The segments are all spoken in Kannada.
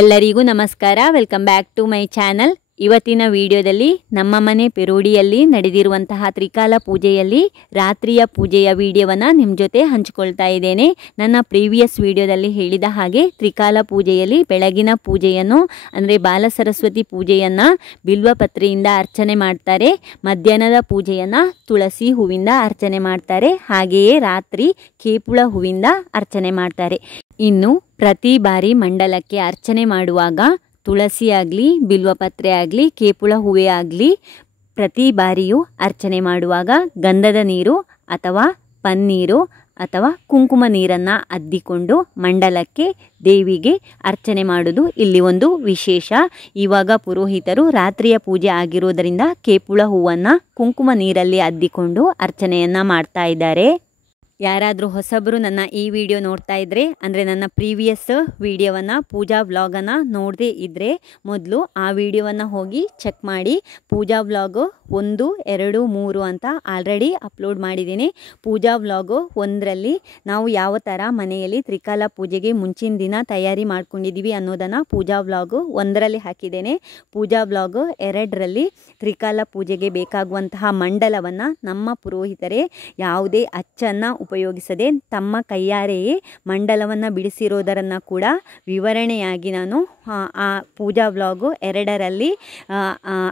ಎಲ್ಲರಿಗೂ ನಮಸ್ಕಾರ. Welcome back to my channel. ಇವತ್ತಿನ ವಿಡಿಯೋದಲ್ಲಿ ನಮ್ಮ ಮನೆ ಪೆರೋಡಿಯಲ್ಲಿ ನಡೆದಿರುವಂತಹ ತ್ರಿಕಾಲ ಪೂಜೆಯಲ್ಲಿ ರಾತ್ರಿಯ ಪೂಜೆಯ ವಿಡಿಯೋವನ್ನು ನಿಮ್ಮ ಜೊತೆ ಹಂಚಿಕೊಳ್ತಾ ಇದ್ದೇನೆ. ನನ್ನ ಪ್ರೀವಿಯಸ್ ವಿಡಿಯೋದಲ್ಲಿ ಹೇಳಿದ ಹಾಗೆ ತ್ರಿಕಾಲ ಪೂಜೆಯಲ್ಲಿ ಬೆಳಗಿನ ಪೂಜೆಯನ್ನು ಅಂದರೆ ಬಾಲಸರಸ್ವತಿ ಪೂಜೆಯನ್ನು ಬಿಲ್ವಪತ್ರೆಯಿಂದ ಅರ್ಚನೆ ಮಾಡ್ತಾರೆ. ಮಧ್ಯಾಹ್ನದ ಪೂಜೆಯನ್ನು ತುಳಸಿ ಹೂವಿಂದ ಅರ್ಚನೆ ಮಾಡ್ತಾರೆ. ಹಾಗೆಯೇ ರಾತ್ರಿ ಕೇಪುಳ ಹೂವಿಂದ ಅರ್ಚನೆ ಮಾಡ್ತಾರೆ. ಇನ್ನು ಪ್ರತಿ ಬಾರಿ ಮಂಡಲಕ್ಕೆ ಅರ್ಚನೆ ಮಾಡುವಾಗ ತುಳಸಿ ಆಗಲಿ, ಬಿಲ್ವಪತ್ರೆ ಆಗಲಿ, ಕೇಪುಳ ಹೂವೇ ಆಗಲಿ ಪ್ರತಿ ಬಾರಿಯೂ ಅರ್ಚನೆ ಮಾಡುವಾಗ ಗಂಧದ ನೀರು ಅಥವಾ ಪನ್ನೀರು ಅಥವಾ ಕುಂಕುಮ ನೀರನ್ನು ಅದ್ದಿಕೊಂಡು ಮಂಡಲಕ್ಕೆ ದೇವಿಗೆ ಅರ್ಚನೆ ಮಾಡೋದು ಇಲ್ಲಿ ಒಂದು ವಿಶೇಷ. ಇವಾಗ ಪುರೋಹಿತರು ರಾತ್ರಿಯ ಪೂಜೆ ಆಗಿರೋದರಿಂದ ಕೇಪುಳ ಹೂವನ್ನು ಕುಂಕುಮ ನೀರಲ್ಲಿ ಅದ್ದಿಕೊಂಡು ಅರ್ಚನೆಯನ್ನು ಮಾಡ್ತಾ ಇದ್ದಾರೆ. ಯಾರಾದರೂ ಹೊಸಬರು ನನ್ನ ಈ ವಿಡಿಯೋ ನೋಡ್ತಾ ಇದ್ದರೆ ಅಂದರೆ ನನ್ನ ಪ್ರೀವಿಯಸ್ ವಿಡಿಯೋವನ್ನು ಪೂಜಾ ವ್ಲಾಗನ್ನು ನೋಡದೇ ಇದ್ದರೆ ಮೊದಲು ಆ ವಿಡಿಯೋವನ್ನು ಹೋಗಿ ಚೆಕ್ ಮಾಡಿ. ಪೂಜಾ ವ್ಲಾಗು 1, 2, 3 ಅಂತ ಆಲ್ರೆಡಿ ಅಪ್ಲೋಡ್ ಮಾಡಿದ್ದೀನಿ. ಪೂಜಾ ವ್ಲಾಗು 1ರಲ್ಲಿ ನಾವು ಯಾವ ಥರ ಮನೆಯಲ್ಲಿ ತ್ರಿಕಾಲ ಪೂಜೆಗೆ ಮುಂಚಿನ ದಿನ ತಯಾರಿ ಮಾಡ್ಕೊಂಡಿದ್ದೀವಿ ಅನ್ನೋದನ್ನು ಪೂಜಾ ವ್ಲಾಗು 1ರಲ್ಲಿ ಹಾಕಿದ್ದೇನೆ. ಪೂಜಾ ವ್ಲಾಗು 2ರಲ್ಲಿ ತ್ರಿಕಾಲ ಪೂಜೆಗೆ ಬೇಕಾಗುವಂತಹ ಮಂಡಲವನ್ನು ನಮ್ಮ ಪುರೋಹಿತರೇ ಯಾವುದೇ ಅಚ್ಚನ್ನು ಉಪಯೋಗಿಸದೆ ತಮ್ಮ ಕೈಯಾರೆಯೇ ಮಂಡಲವನ್ನು ಬಿಡಿಸಿರೋದರನ್ನು ಕೂಡ ವಿವರಣೆಯಾಗಿ ನಾನು ಆ ಪೂಜಾ ವ್ಲಾಗು 2ರಲ್ಲಿ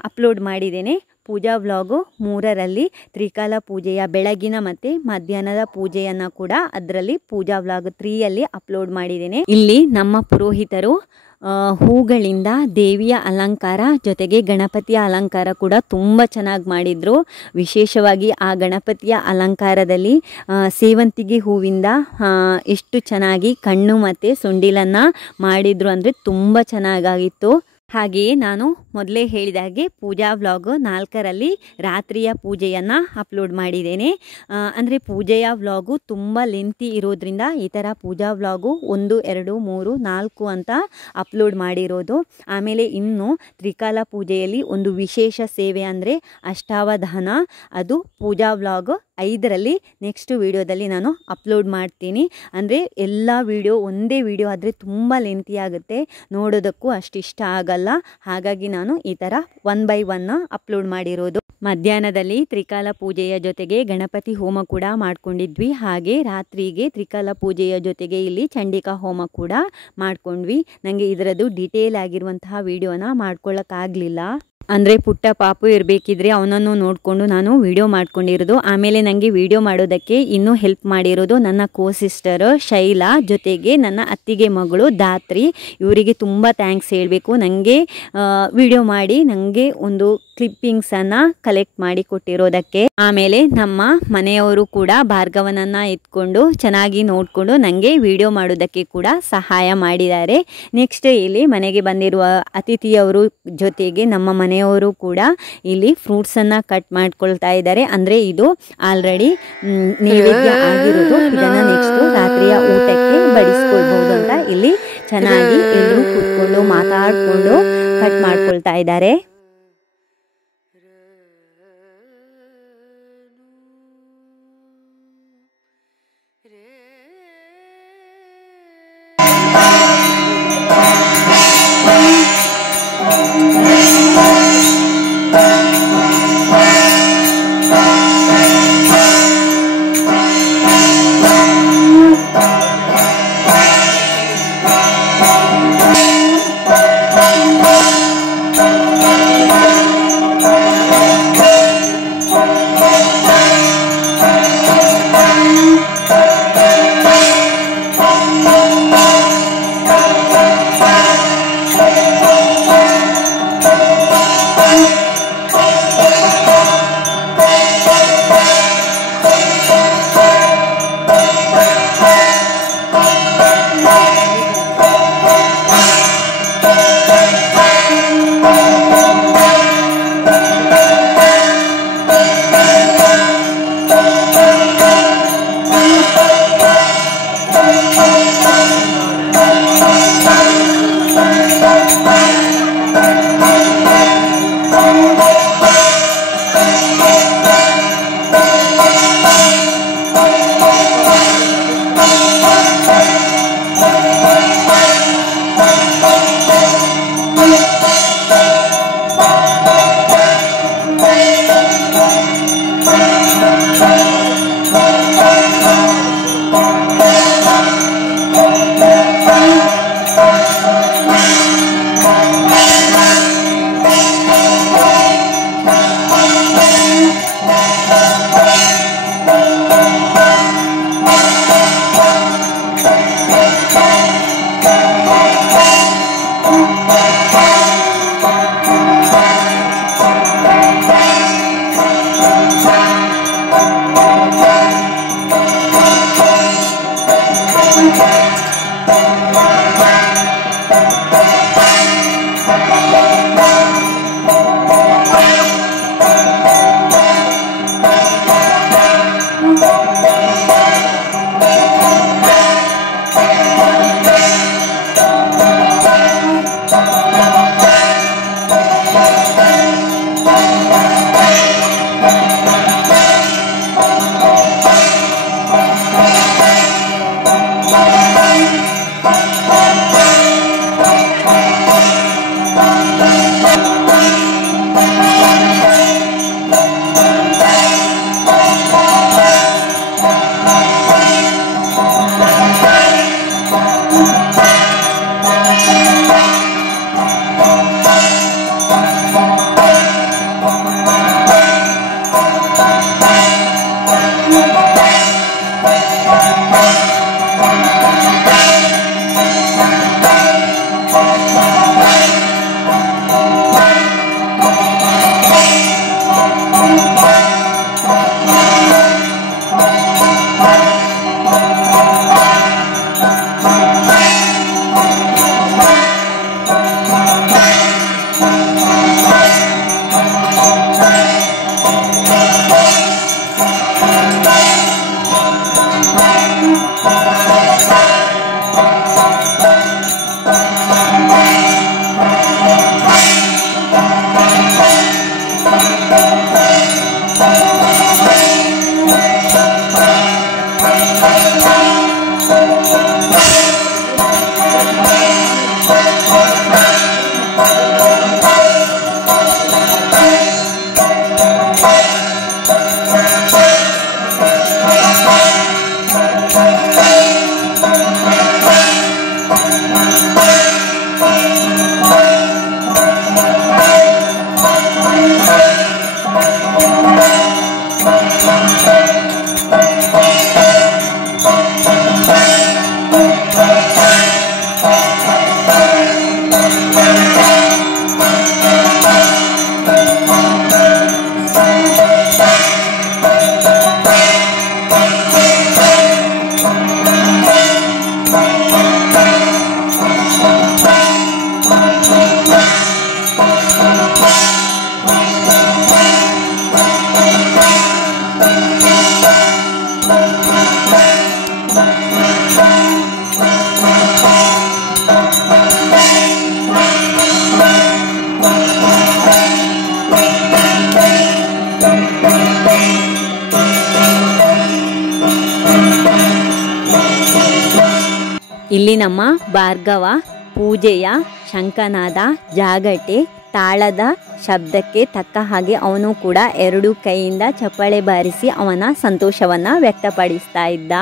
ಅಪ್ಲೋಡ್ ಮಾಡಿದ್ದೇನೆ. ಪೂಜಾ ವ್ಲಾಗು 3ರಲ್ಲಿ ತ್ರಿಕಾಲ ಪೂಜೆಯ ಬೆಳಗಿನ ಮತ್ತು ಮಧ್ಯಾಹ್ನದ ಪೂಜೆಯನ್ನು ಕೂಡ ಅದರಲ್ಲಿ ಪೂಜಾ ವ್ಲಾಗ್ 3ಯಲ್ಲಿ ಅಪ್ಲೋಡ್ ಮಾಡಿದ್ದೇನೆ. ಇಲ್ಲಿ ನಮ್ಮ ಪುರೋಹಿತರು ಹೂಗಳಿಂದ ದೇವಿಯ ಅಲಂಕಾರ ಜೊತೆಗೆ ಗಣಪತಿಯ ಅಲಂಕಾರ ಕೂಡ ತುಂಬ ಚೆನ್ನಾಗಿ ಮಾಡಿದರು. ವಿಶೇಷವಾಗಿ ಆ ಗಣಪತಿಯ ಅಲಂಕಾರದಲ್ಲಿ ಸೇವಂತಿಗೆ ಹೂವಿಂದ ಎಷ್ಟು ಚೆನ್ನಾಗಿ ಕಣ್ಣು ಮತ್ತು ಸೊಂಡಿಲನ್ನು ಮಾಡಿದರು ಅಂದರೆ ತುಂಬ ಚೆನ್ನಾಗಾಗಿತ್ತು. ಹಾಗೆಯೇ ನಾನು ಮೊದಲೇ ಹೇಳಿದ ಹಾಗೆ ಪೂಜಾ ವ್ಲಾಗ್ 4ರಲ್ಲಿ ರಾತ್ರಿಯ ಪೂಜೆಯನ್ನು ಅಪ್ಲೋಡ್ ಮಾಡಿದ್ದೇನೆ. ಅಂದರೆ ಪೂಜೆಯ ವ್ಲಾಗು ತುಂಬ ಲೆಂತಿ ಇರೋದ್ರಿಂದ ಈ ಥರ ಪೂಜಾ ವ್ಲಾಗು 1, 2, 3, 4 ಅಂತ ಅಪ್ಲೋಡ್ ಮಾಡಿರೋದು. ಆಮೇಲೆ ಇನ್ನು ತ್ರಿಕಾಲ ಪೂಜೆಯಲ್ಲಿ ಒಂದು ವಿಶೇಷ ಸೇವೆ ಅಂದರೆ ಅಷ್ಟಾವಧಾನ, ಅದು ಪೂಜಾ ವ್ಲಾಗ್ 5ರಲ್ಲಿ ನೆಕ್ಸ್ಟ್ ವಿಡಿಯೋದಲ್ಲಿ ನಾನು ಅಪ್ಲೋಡ್ ಮಾಡ್ತೀನಿ. ಅಂದರೆ ಎಲ್ಲ ವಿಡಿಯೋ ಒಂದೇ ವಿಡಿಯೋ ಆದರೆ ತುಂಬ ಲೆಂತಿ ಆಗುತ್ತೆ, ನೋಡೋದಕ್ಕೂ ಅಷ್ಟಿಷ್ಟ ಆಗಲ್ಲ. ಹಾಗಾಗಿ ನಾನು ಈ ಥರ 1 by 1 ಅಪ್ಲೋಡ್ ಮಾಡಿರೋದು. ಮಧ್ಯಾಹ್ನದಲ್ಲಿ ತ್ರಿಕಾಲ ಪೂಜೆಯ ಜೊತೆಗೆ ಗಣಪತಿ ಹೋಮ ಕೂಡ ಮಾಡ್ಕೊಂಡಿದ್ವಿ. ಹಾಗೆ ರಾತ್ರಿಗೆ ತ್ರಿಕಾಲ ಪೂಜೆಯ ಜೊತೆಗೆ ಇಲ್ಲಿ ಚಂಡಿಕಾ ಹೋಮ ಕೂಡ ಮಾಡ್ಕೊಂಡ್ವಿ. ನನಗೆ ಇದರದ್ದು ಡೀಟೇಲ್ ಆಗಿರುವಂತಹ ವಿಡಿಯೋನ ಮಾಡ್ಕೊಳ್ಳೋಕ್ಕಾಗಲಿಲ್ಲ. ಅಂದರೆ ಪುಟ್ಟ ಪಾಪು ಇರಬೇಕಿದ್ರೆ ಅವನನ್ನು ನೋಡಿಕೊಂಡು ನಾನು ವಿಡಿಯೋ ಮಾಡ್ಕೊಂಡಿರೋದು. ಆಮೇಲೆ ನನಗೆ ವಿಡಿಯೋ ಮಾಡೋದಕ್ಕೆ ಇನ್ನೂ ಹೆಲ್ಪ್ ಮಾಡಿರೋದು ನನ್ನ ಸಿಸ್ಟರ್ ಶೈಲಾ, ಜೊತೆಗೆ ನನ್ನ ಅತ್ತಿಗೆ ಮಗಳು ಧಾತ್ರಿ. ಇವರಿಗೆ ತುಂಬ ಥ್ಯಾಂಕ್ಸ್ ಹೇಳಬೇಕು. ನನಗೆ ವಿಡಿಯೋ ಮಾಡಿ ನನಗೆ ಒಂದು ಕ್ಲಿಪ್ಪಿಂಗ್ಸನ್ನು ಕಲೆಕ್ಟ್ ಮಾಡಿ ಕೊಟ್ಟಿರೋದಕ್ಕೆ. ಆಮೇಲೆ ನಮ್ಮ ಮನೆಯವರು ಕೂಡ ಭಾರ್ಗವನನ್ನು ಎತ್ಕೊಂಡು ಚೆನ್ನಾಗಿ ನೋಡಿಕೊಂಡು ನನಗೆ ವಿಡಿಯೋ ಮಾಡೋದಕ್ಕೆ ಕೂಡ ಸಹಾಯ ಮಾಡಿದ್ದಾರೆ. ನೆಕ್ಸ್ಟ್ ಇಲ್ಲಿ ಮನೆಗೆ ಬಂದಿರುವ ಅತಿಥಿಯವರು ಜೊತೆಗೆ ನಮ್ಮ ಮನೆಯವರು ಕೂಡ ಇಲ್ಲಿ ಫ್ರೂಟ್ಸನ್ನು ಕಟ್ ಮಾಡ್ಕೊಳ್ತಾ ಇದ್ದಾರೆ. ಅಂದರೆ ಇದು ಆಲ್ರೆಡಿ ನೈವೇದ್ಯ ಆಗಿರೋದು. ಇದನ್ನು ನೆಕ್ಸ್ಟ್ ರಾತ್ರಿಯ ಊಟಕ್ಕೆ ಬಡಿಸ್ಕೊಳ್ಬಹುದು ಅಂತ ಇಲ್ಲಿ ಚೆನ್ನಾಗಿ ಎಲ್ಲರೂ ಕೂತ್ಕೊಂಡು ಮಾತಾಡಿಕೊಂಡು ಕಟ್ ಮಾಡ್ಕೊಳ್ತಾ ಇದ್ದಾರೆ. ಇಲ್ಲಿ ನಮ್ಮ ಭಾರ್ಗವ ಪೂಜೆಯ ಶಂಖನಾದ ಜಾಗಟೆ ತಾಳದ ಶಬ್ದಕ್ಕೆ ತಕ್ಕ ಹಾಗೆ ಅವನು ಕೂಡ 2 ಕೈಯಿಂದ ಚಪ್ಪಾಳೆ ಬಾರಿಸಿ ಅವನ ಸಂತೋಷವನ್ನ ವ್ಯಕ್ತಪಡಿಸ್ತಾ ಇದ್ದ.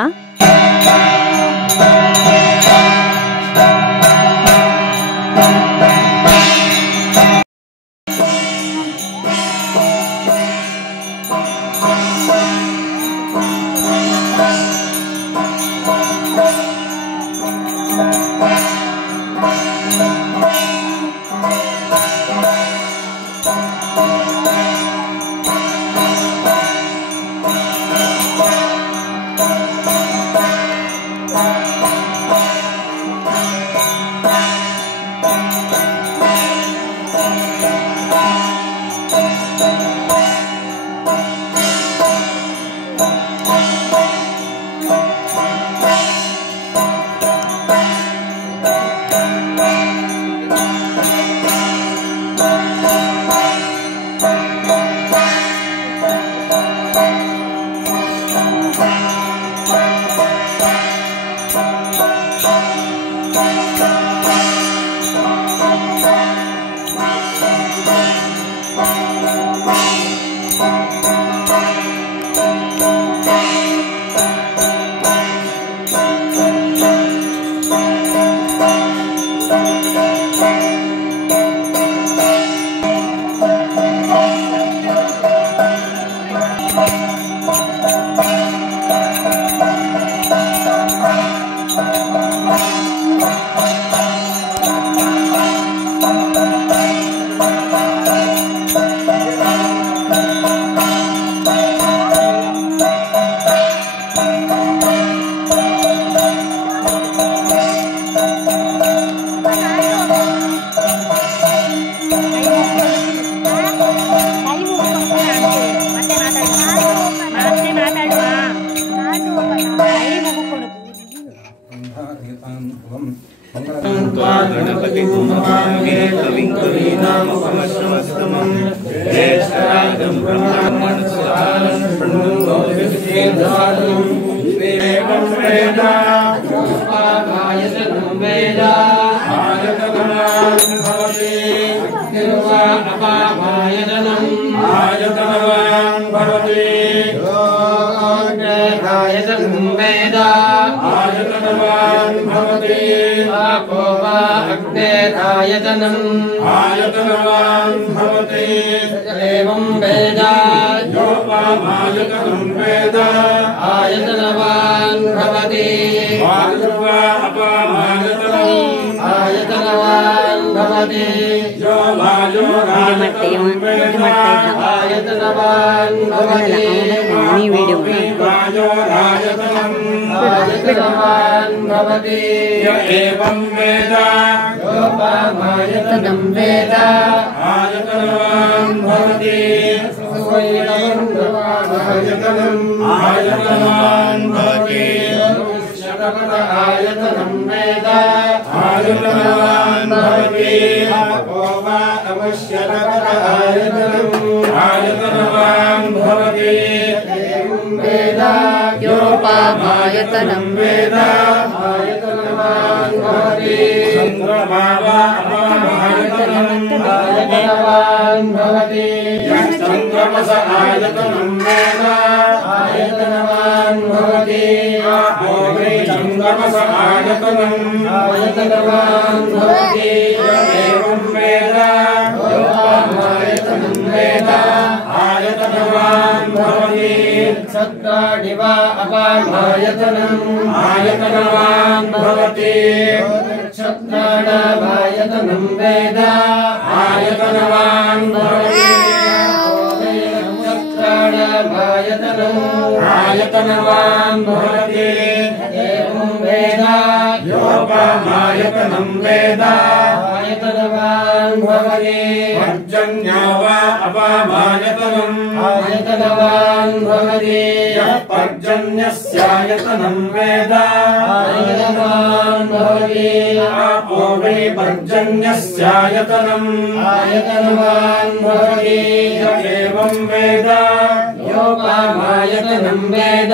योपामायतनं वेद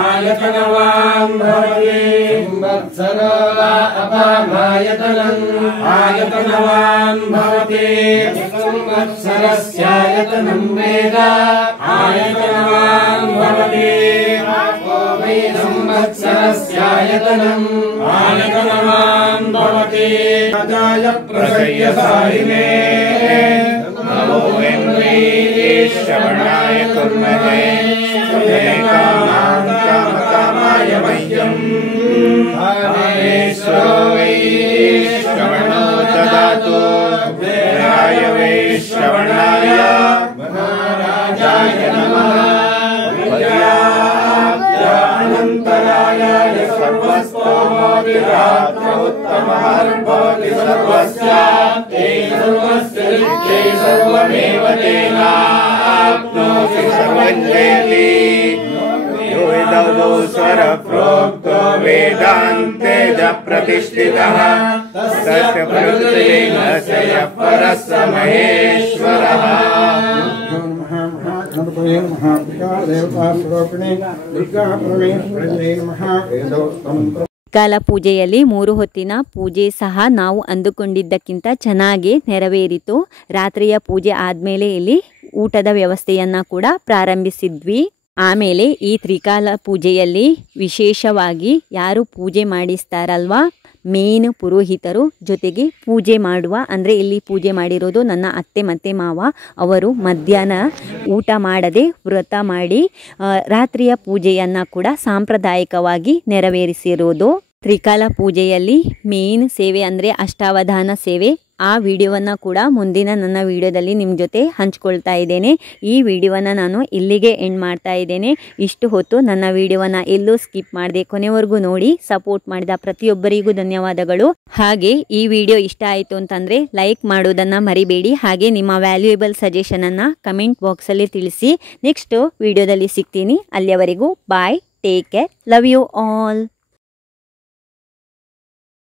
आयतनवान् भवति संवत्सरो वा अपामायतनम् आयतनवान् भवति संवत्सरस्यायतनं वेद आयतनवान् भवति संवत्सरस्यायतनम् आयतनवान् भवति राजाय प्रसय्यसारिणे नमो श्रवणाय कुर्महे कामाय मह्यम् कामेश्वरो वै श्रवणो ददातु देवाय वै श्रवणाय महाराजाय नमः अनन्तराय सर्वस्तोमोऽतिरात्रोत्तमः सर्वस्य सर्वमेव तेनाप्नोति सर्वं जयति यो वेदो स्वरप्रोक्तो वेदान्ते च प्रतिष्ठितः तस्य प्रकृतेन स यः परः स महेश्वरः ಕಾಲ ಪೂಜೆಯಲ್ಲಿ 3 ಹೊತ್ತಿನ ಪೂಜೆ ಸಹ ನಾವು ಅಂದುಕೊಂಡಿದ್ದಕ್ಕಿಂತ ಚೆನ್ನಾಗಿ ನೆರವೇರಿತು. ರಾತ್ರಿಯ ಪೂಜೆ ಆದಮೇಲೆ ಇಲ್ಲಿ ಊಟದ ವ್ಯವಸ್ಥೆಯನ್ನು ಕೂಡ ಪ್ರಾರಂಭಿಸಿದ್ವಿ. ಆಮೇಲೆ ಈ ತ್ರಿಕಾಲ ಪೂಜೆಯಲ್ಲಿ ವಿಶೇಷವಾಗಿ ಯಾರು ಪೂಜೆ ಮಾಡಿಸ್ತಾರಲ್ವಾ, ಮೇನ್ ಪುರೋಹಿತರು ಜೊತೆಗೆ ಪೂಜೆ ಮಾಡುವ, ಅಂದರೆ ಇಲ್ಲಿ ಪೂಜೆ ಮಾಡಿರೋದು ನನ್ನ ಅತ್ತೆ ಮತ್ತು ಮಾವ. ಅವರು ಮಧ್ಯಾಹ್ನ ಊಟ ಮಾಡದೆ ವ್ರತ ಮಾಡಿ ರಾತ್ರಿಯ ಪೂಜೆಯನ್ನು ಕೂಡ ಸಾಂಪ್ರದಾಯಿಕವಾಗಿ ನೆರವೇರಿಸಿರೋದು. ತ್ರಿಕಾಲ ಪೂಜೆಯಲ್ಲಿ ಮೇನ್ ಸೇವೆ ಅಂದರೆ ಅಷ್ಟಾವಧಾನ ಸೇವೆ. ಆ ವಿಡಿಯೋವನ್ನು ಕೂಡ ಮುಂದಿನ ನನ್ನ ವಿಡಿಯೋದಲ್ಲಿ ನಿಮ್ಮ ಜೊತೆ ಹಂಚ್ಕೊಳ್ತಾ ಇದ್ದೇನೆ. ಈ ವಿಡಿಯೋವನ್ನು ನಾನು ಇಲ್ಲಿಗೆ ಎಂಡ್ ಮಾಡ್ತಾ ಇದ್ದೇನೆ. ಇಷ್ಟು ಹೊತ್ತು ನನ್ನ ವಿಡಿಯೋವನ್ನು ಎಲ್ಲೂ ಸ್ಕಿಪ್ ಮಾಡದೆ ಕೊನೆವರೆಗೂ ನೋಡಿ ಸಪೋರ್ಟ್ ಮಾಡಿದ ಪ್ರತಿಯೊಬ್ಬರಿಗೂ ಧನ್ಯವಾದಗಳು. ಹಾಗೆ ಈ ವಿಡಿಯೋ ಇಷ್ಟ ಆಯಿತು ಅಂತಂದರೆ ಲೈಕ್ ಮಾಡೋದನ್ನು ಮರಿಬೇಡಿ. ಹಾಗೆ ನಿಮ್ಮ ವ್ಯಾಲ್ಯೂಯೇಬಲ್ ಸಜೆಷನನ್ನು ಕಮೆಂಟ್ ಬಾಕ್ಸಲ್ಲಿ ತಿಳಿಸಿ. ನೆಕ್ಸ್ಟ್ ವಿಡಿಯೋದಲ್ಲಿ ಸಿಗ್ತೀನಿ. ಅಲ್ಲಿಯವರೆಗೂ bye, take care, love you all.